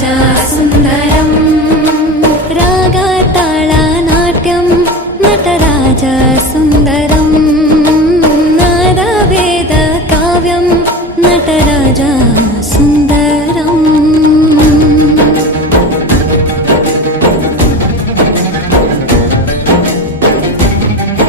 सुन्दरम् रागाताळानाट्यं नटराज सुन्दर